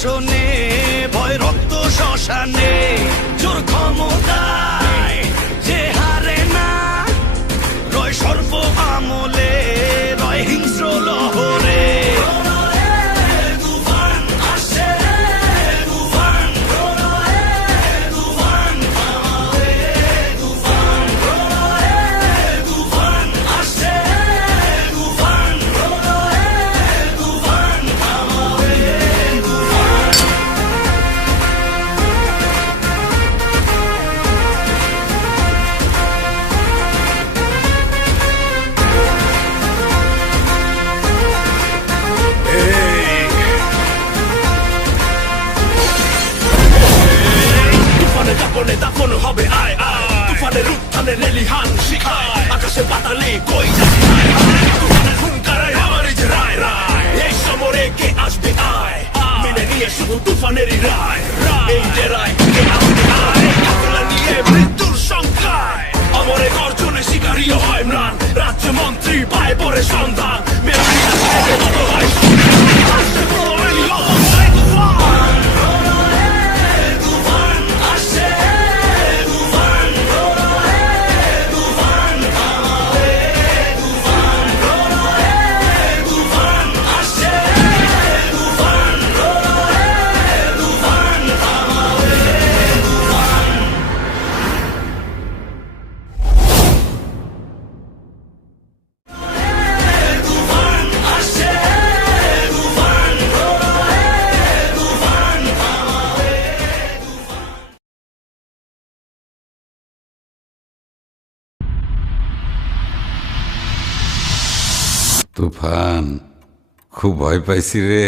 শাসনে ভয় রক্ত শ্মশানে জোর ক্ষমতায় যে হারে না রয় সর্ব আমলে রয় হিংস্র লহরে দাফন হবে আয় আয় তুফানের উত্থানে লেলিহান শিখায় আকাশে পাতালে কই যাচ্ছে তুফানের হুঙ্কারায় আমার যে রায় রায় এই সমরে কে আসবে আয় মেনে নিয়ে শুধু তুফানেরই রায় এই যে রায় কে আসবে আয় কাফেলা নিয়ে মৃত্যুর সংখ্যায় অমরে গর্জনে শিকারীয় হয় ম্লান রাজ্য মন্ত্রী পায় পরে সন্ধান মেরা হয় তুফান খুব ভয় পাইছি রে।